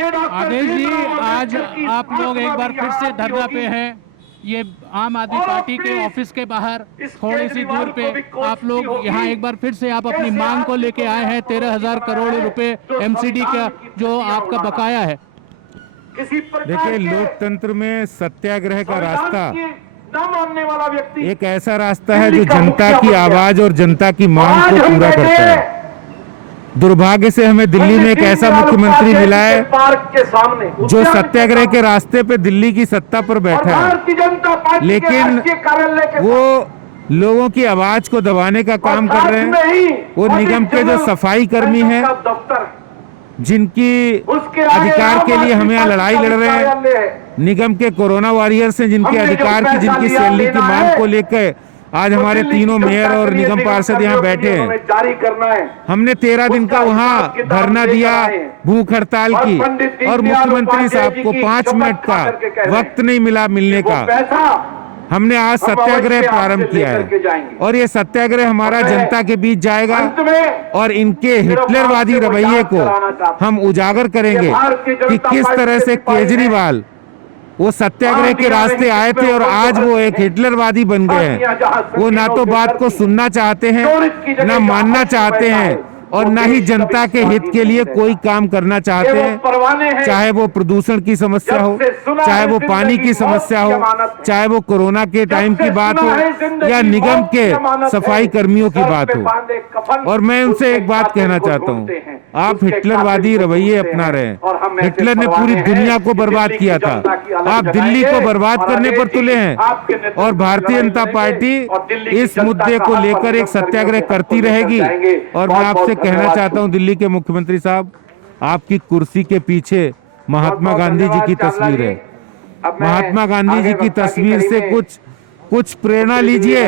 आदेश जी, आज आप लोग एक बार फिर से धरना पे हैं। ये आम आदमी पार्टी के ऑफिस के बाहर थोड़ी सी दूर पे आप लोग यहाँ एक बार फिर से आप अपनी मांग को लेके आए हैं। 13,000 करोड़ रुपए एमसीडी का जो आपका बकाया है। देखिए, लोकतंत्र में सत्याग्रह का रास्ता मानने वाला व्यक्ति एक ऐसा रास्ता है जो जनता की आवाज और जनता की मांग को पूरा करता है। दुर्भाग्य से हमें दिल्ली में एक ऐसा मुख्यमंत्री मिला है जो सत्याग्रह के रास्ते पे दिल्ली की सत्ता पर बैठा है, लेकिन वो लोगों की आवाज को दबाने का काम कर रहे हैं। वो निगम के जो सफाई कर्मी हैं, जिनकी अधिकार के लिए हम यहाँ लड़ाई लड़ रहे हैं, निगम के कोरोना वॉरियर्स हैं, जिनके अधिकार की, जिनकी सैलरी की मांग को लेकर आज हमारे तीनों मेयर और निगम पार्षद यहाँ बैठे हैं। जारी करना है। हमने 13 दिन का वहाँ धरना दिया, भूख हड़ताल की, और मुख्यमंत्री साहब को 5 मिनट का वक्त नहीं मिला मिलने का। हमने आज सत्याग्रह प्रारंभ किया है और ये सत्याग्रह हमारा जनता के बीच जाएगा और इनके हिटलरवादी रवैये को हम उजागर करेंगे कि किस तरह से केजरीवाल वो सत्याग्रह के रास्ते आए थे और आज वो एक हिटलरवादी बन गए हैं। वो ना तो बात को सुनना चाहते हैं, ना मानना चाहते हैं, और न ही जनता के हित के लिए कोई काम करना चाहते हैं। चाहे वो प्रदूषण की समस्या हो, चाहे वो पानी की समस्या हो, चाहे वो कोरोना के टाइम की बात हो या निगम के सफाई कर्मियों की बात हो। और मैं उनसे एक बात कहना चाहता हूँ, आप हिटलरवादी रवैये अपना रहे हैं। हिटलर ने पूरी दुनिया को बर्बाद किया था, आप दिल्ली को बर्बाद करने पर तुले हैं। और भारतीय जनता पार्टी इस मुद्दे को लेकर एक सत्याग्रह करती रहेगी। और मैं आपसे कहना चाहता हूं, दिल्ली के मुख्यमंत्री साहब, आपकी कुर्सी के पीछे महात्मा गांधी जी की तस्वीर है। महात्मा गांधी जी की तस्वीर से कुछ प्रेरणा लीजिए।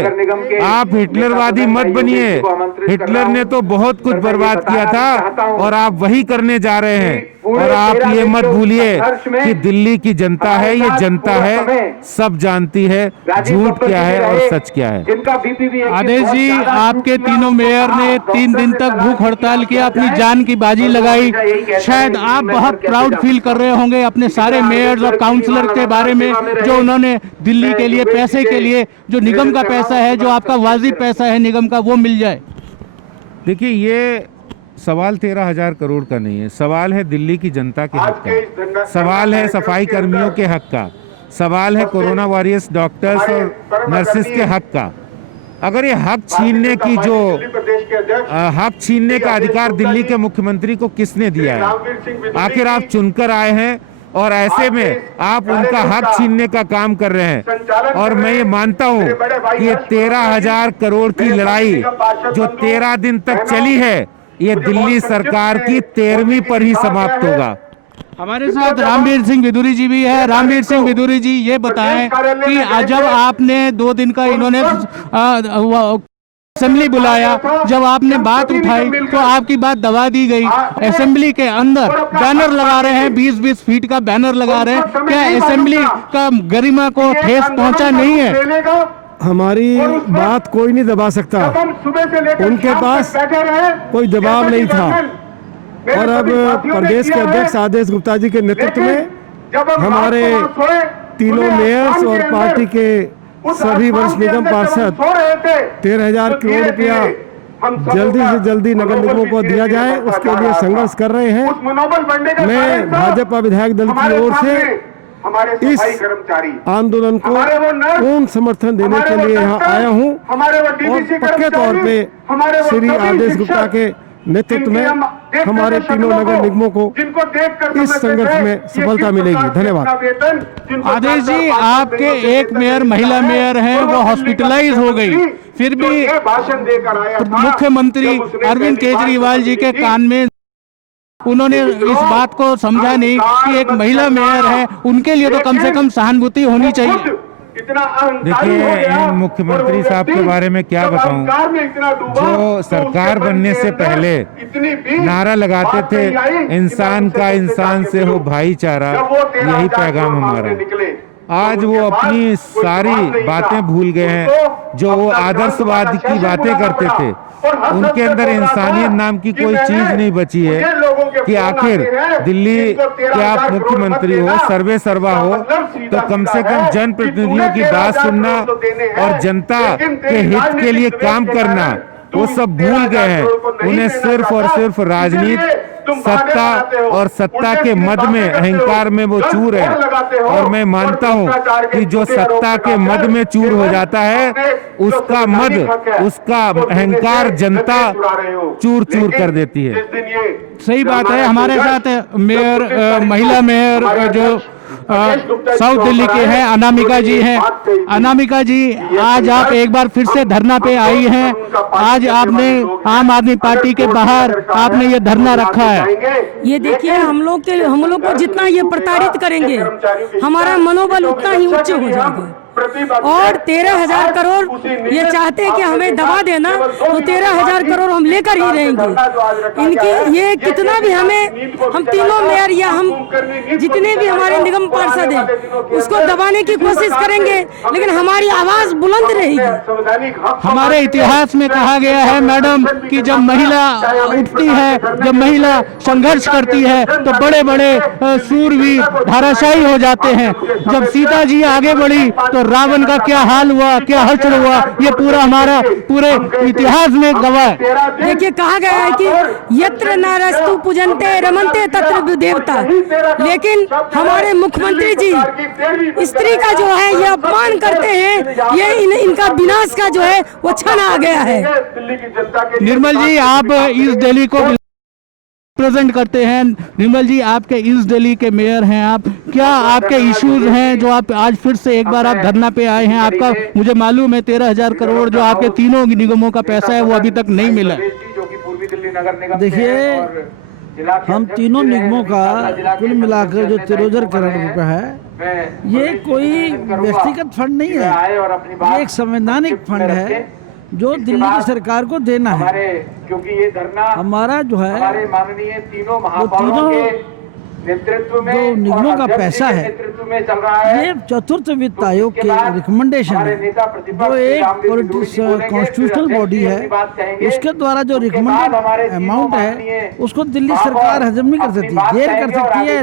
आप हिटलरवादी मत बनिए। हिटलर ने तो बहुत कुछ बर्बाद किया था और आप वही करने जा रहे हैं। और आप ये मत भूलिए कि दिल्ली की जनता है, ये जनता है, सब जानती है झूठ क्या है और सच क्या है। आदेश जी, आपके तीनों मेयर ने 3 दिन तक भूख हड़ताल किया, अपनी जान की बाजी लगाई। शायद आप बहुत प्राउड फील कर रहे होंगे अपने सारे मेयर्स और काउंसलर के बारे में, जो उन्होंने दिल्ली के लिए, पैसे के लिए, जो निगम का पैसा है, जो आपका वाजिब पैसा है निगम का, वो मिल जाए। देखिए, ये सवाल 13,000 करोड़ का नहीं है, सवाल है दिल्ली की जनता के हक का, सवाल है सफाई कर्मियों के हक का, सवाल है कोरोना वॉरियर्स डॉक्टर्स और नर्सेस के हक का। अगर ये हक छीनने की हक छीनने का अधिकार दिल्ली के मुख्यमंत्री को किसने दिया है? आखिर आप चुनकर आए हैं और ऐसे में आप उनका हक छीनने का काम कर रहे हैं। और मैं ये मानता हूं कि ये 13,000 करोड़ की लड़ाई जो 13 दिन तक चली है, ये दिल्ली सरकार की 13वीं पर ही समाप्त होगा। हमारे साथ रामवीर सिंह विदुरी जी भी है। रामवीर सिंह विदुरी जी, ये बताएं कि जब आपने 2 दिन का इन्होंने असेंबली बुलाया, जब आपने बात उठाई तो आपकी बात दबा दी गई। असेंबली के अंदर बैनर लगा रहे हैं, 20-20 फीट का बैनर लगा रहे हैं। क्या असेंबली का गरिमा को ठेस पहुंचा नहीं है? हमारी बात कोई नहीं दबा सकता, उनके पास कोई दबाव नहीं था। और अब प्रदेश के अध्यक्ष आदेश गुप्ता जी के नेतृत्व में हमारे तीनों मेयर्स और पार्टी के सभी वरिष्ठ निगम पार्षद 13,000 करोड़ रुपया जल्दी से जल्दी नगर निगमों को दिया जाए, उसके लिए संघर्ष कर रहे हैं। मैं भाजपा विधायक दल की ओर से इस आंदोलन को पूर्ण समर्थन देने के लिए यहाँ आया हूँ और पक्के तौर पे श्री आदेश गुप्ता के नेतृत्व में हमारे तीनों नगर निगमों को इस संघर्ष में सफलता मिलेगी। धन्यवाद। आदेश जी, आपके एक मेयर महिला मेयर हैं, वो हॉस्पिटलाइज हो गई, फिर भी मुख्यमंत्री अरविंद केजरीवाल जी के कान में उन्होंने इस बात को समझा नहीं कि एक महिला मेयर है, उनके लिए तो कम से कम सहानुभूति होनी चाहिए। देखिए, इन मुख्यमंत्री साहब के बारे में क्या बताऊं, जो सरकार बनने से पहले नारा लगाते थे, इंसान का इंसान से हो भाईचारा, यही पैगाम हमारा। आज वो अपनी सारी बातें भूल गए हैं। जो वो आदर्शवाद की बातें करते थे, उनके अंदर इंसानियत नाम की कोई चीज नहीं बची है। कि आखिर दिल्ली के आप मुख्यमंत्री हो, सर्वे सर्वा हो, तो कम से कम जनप्रतिनिधियों की बात सुनना और जनता के हित के लिए काम करना वो सब भूल गए हैं। उन्हें सिर्फ और सिर्फ राजनीति, सत्ता और सत्ता के मद में, अहंकार में वो चूर है। और मैं मानता हूं कि जो सत्ता के मद में चूर हो जाता है उसका मद, उसका अहंकार जनता चूर चूर कर देती है। सही बात है। हमारे साथ मेयर, महिला मेयर जो साउथ दिल्ली के हैं, अनामिका जी हैं। अनामिका जी, आज आप एक बार फिर से धरना पे आई हैं। आज आपने आम आदमी पार्टी के बाहर आपने ये धरना रखा है। ये देखिए, हम लोग को जितना ये प्रताड़ित करेंगे, हमारा मनोबल उतना ही उच्च हो जाएगा। और 13,000 करोड़ ये चाहते हैं कि हमें दबा देना, तो 13,000 करोड़ हम लेकर ही रहेंगे। इनकी ये कितना भी हम तीनों मेयर या हम जितने भी हमारे निगम पार्षद हैं उसको दबाने की कोशिश करेंगे, लेकिन हमारी आवाज बुलंद रहेगी। हमारे इतिहास में कहा गया है मैडम कि जब महिला उठती है, जब महिला संघर्ष करती है तो बड़े बड़े शूरवीर धराशायी हो जाते हैं। जब सीता जी आगे बढ़ी तो रावण का क्या हाल हुआ, क्या हश्र हुआ, ये पूरा हमारा पूरे इतिहास में गवाह है। देखिए, कहा गया है कि यत्र नारस्तु पूजन्ते रमन्ते तत्र देवता, लेकिन हमारे मुख्यमंत्री जी स्त्री का जो है ये अपमान करते हैं। ये इनका विनाश का जो है वो क्षण आ गया है। निर्मल जी, आप ईस्ट दिल्ली को प्रेजेंट करते हैं। निर्मल जी, आपके ईस्ट दिल्ली के मेयर हैं आप, क्या आपके इश्यूज हैं जो आप आज फिर से एक बार आप धरना पे आए हैं? आपका मुझे मालूम है 13,000 करोड़ जो आपके तीनों निगमों का पैसा है वो अभी तक नहीं मिला। देखिए, हम तीनों निगमों का कुल मिलाकर जो 13,000 करोड़ रुपए है, ये कोई व्यक्तिगत फंड नहीं है, ये एक संवैधानिक फंड है जो दिल्ली की सरकार को देना है। क्योंकि ये धरना हमारा जो है हमारे माननीय तीनों वो महापौरों तीनों के नेतृत्व में जो निगमों का पैसा है, नेतृत्व में चल रहा है। ये चतुर्थ वित्त आयोग के रिकमेंडेशन है, जो एक कॉन्स्टिट्यूशनल बॉडी है, उसके द्वारा जो रिकमेंडेड अमाउंट है उसको दिल्ली सरकार हजम नहीं कर सकती, देर कर सकती है,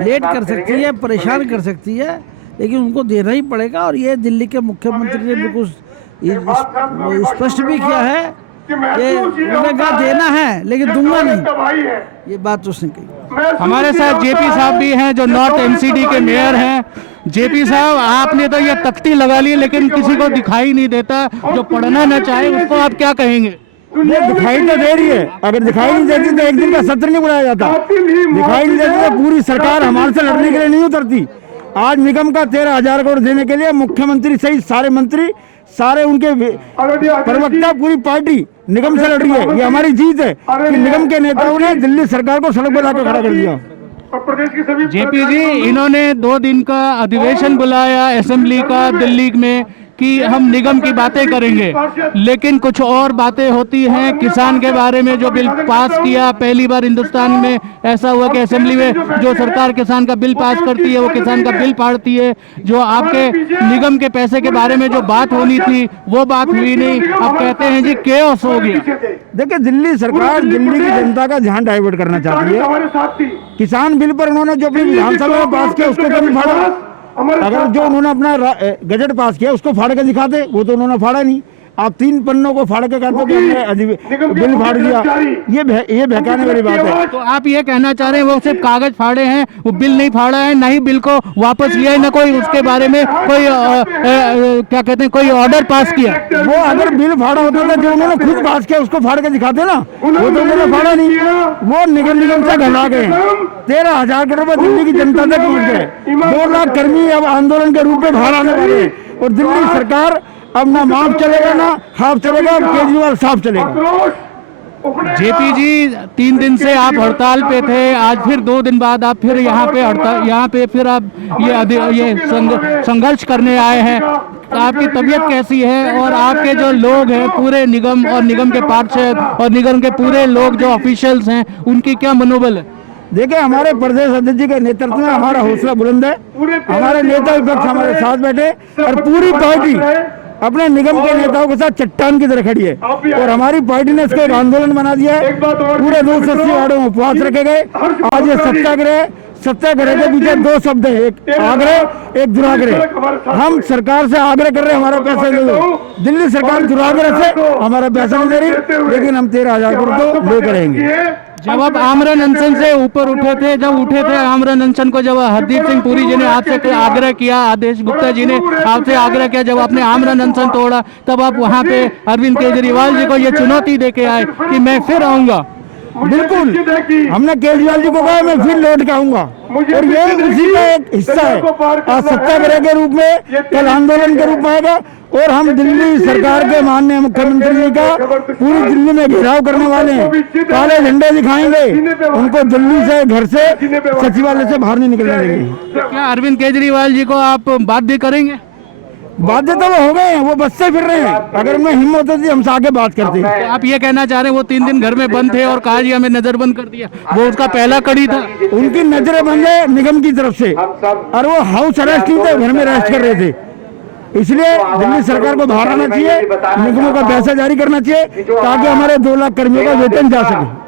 लेट कर सकती है, परेशान कर सकती है, लेकिन उनको देना ही पड़ेगा। और ये दिल्ली के मुख्यमंत्री ने बिल्कुल स्पष्ट भी किया है कि उन्होंने कहा देना है लेकिन दूंगा नहीं, ये बात उसने कही। हमारे साथ जेपी साहब भी हैं जो नॉर्थ एमसीडी के मेयर हैं। जेपी साहब, आपने तो ये तख्ती लगा ली लेकिन किसी को दिखाई नहीं देता, जो पढ़ना न चाहे उसको आप क्या कहेंगे? दिखाई तो दे रही है, अगर दिखाई नहीं देती तो एक दिन का सत्र नहीं बुलाया जाता। दिखाई नहीं देती तो पूरी सरकार हमारे से लड़ने के लिए नहीं उतरती। आज निगम का 13,000 करोड़ देने के लिए मुख्यमंत्री सहित सारे मंत्री, सारे उनके प्रवक्ता, पूरी पार्टी निगम से लड़ रही है। ये हमारी जीत है कि निगम के नेताओं ने दिल्ली सरकार को सड़क पर लाकर खड़ा कर दिया। जेपी जी, इन्होंने 2 दिन का अधिवेशन बुलाया असेंबली का दिल्ली में कि हम निगम की बातें करेंगे, लेकिन कुछ और बातें होती हैं। किसान के बारे में जो बिल पास किया, पहली बार हिंदुस्तान में ऐसा हुआ कि असेंबली में जो सरकार किसान का बिल पास करती है वो किसान का बिल फाड़ती है। जो आपके निगम के पैसे के बारे में जो बात होनी थी वो बात हुई नहीं। अब कहते हैं जी केओस हो गया। देखिए, दिल्ली सरकार दिल्ली की जनता का ध्यान डाइवर्ट करना चाहती है। किसान बिल पर उन्होंने जो अपनी विधानसभा में पास किया उसको कभी फाड़ा। अगर जो उन्होंने अपना गजट पास किया उसको फाड़ के दिखाते, वो तो उन्होंने फाड़ा नहीं। आप 3 पन्नों को फाड़ के कहते कि हमने बिल फाड़ दिया, ये बहकाने वाली बात है। तो आप ये कहना चाह रहे हैं वो सिर्फ कागज फाड़े हैं, वो बिल नहीं फाड़ा है, ना ही बिल को वापस लिया है, ना कोई उसके बारे में कोई क्या कहते हैं कोई ऑर्डर पास किया? वो अगर बिल फाड़ा होता था जो उन्होंने खुद पास किया उसको फाड़ के दिखाते ना, वो तो उन्होंने फाड़ा नहीं। वो निगम से घला गए। 13,000 करोड़ रुपए दिल्ली की जनता तक पहुंच गए। 2 लाख कर्मी अब आंदोलन के रूप में बाहर आने वाले हैं और दिल्ली सरकार अब ना माफ चलेगा ना हाफ चलेगा, अब केजरीवाल साफ चलेगा। जेपी जी, 3 दिन से आप हड़ताल पे थे, आज फिर 2 दिन बाद आप फिर यहाँ पे हड़ताल, यहाँ पे फिर आप ये संघर्ष करने आए हैं। आपकी तबीयत कैसी है और आपके जो लोग हैं पूरे निगम और निगम के पार्षद और निगम के पूरे लोग जो ऑफिशियल्स हैं उनकी क्या मनोबल है? देखिए, हमारे प्रदेश अध्यक्ष जी के नेतृत्व में हमारा हौसला बुलंद है। हमारे नेता विपक्ष हमारे साथ बैठे और पूरी पार्टी अपने निगम के नेताओं के साथ चट्टान की तरह खड़ी है और हमारी पार्टी ने इसको एक आंदोलन बना दिया है। पूरे 280 वार्डों में उपवास रखे गए। आज ये सत्याग्रह के पीछे दो शब्द है, एक आग्रह एक दुराग्रह। हम सरकार से आग्रह कर रहे हैं हमारा पैसा दे दो। दिल्ली सरकार दुराग्रह से हमारा पैसा नहीं दे रही, लेकिन हम 13,000 करोड़ तो लेकर रहेंगे। जब आप आमरण अनशन से ऊपर उठे थे आमरण अनशन को, जब हरदीप सिंह पुरी जी ने आपसे आग्रह किया, आदेश गुप्ता जी ने आपसे आग्रह किया, जब आपने आमरण अनशन तोड़ा, तब आप वहां पे अरविंद केजरीवाल जी को ये चुनौती देके आए कि मैं फिर आऊंगा। बिल्कुल, हमने केजरीवाल जी को कहा मैं फिर लौट के आऊंगा और ये उसी का एक हिस्सा है। आज सत्याग्रह के रूप में, कल आंदोलन के रूप में आएगा और हम दिल्ली सरकार के माननीय मुख्यमंत्री जी का पूरी दिल्ली में घेराव करने वाले हैं। काले झंडे दिखाएंगे, उनको दिल्ली से, घर से, सचिवालय से बाहर नहीं निकलने देंगे। क्या अरविंद केजरीवाल जी को आप बाध्य करेंगे? बाध्य तो वो हो गए हैं, वो बस से फिर रहे हैं। अगर उनमें हिम्मत होती हमसे आगे बात करते हैं। तो आप ये कहना चाह रहे हैं वो 3 दिन घर में बंद थे और कहा जी हमें नजरबंद कर दिया, वो उसका पहला कड़ी था? उनकी नजरें बंद है निगम की तरफ से और वो हाउस अरेस्ट ही थे, घर में अरेस्ट कर रहे थे। इसलिए दिल्ली सरकार को बाहर आना चाहिए, निगमों का पैसा जारी करना चाहिए ताकि हमारे 2 लाख कर्मियों का वेतन जा सके।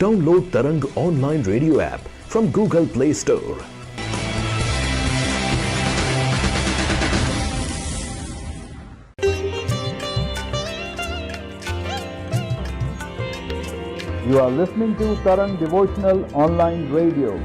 Download Tarang online radio app from Google Play Store. You are listening to Tarang Devotional Online Radio.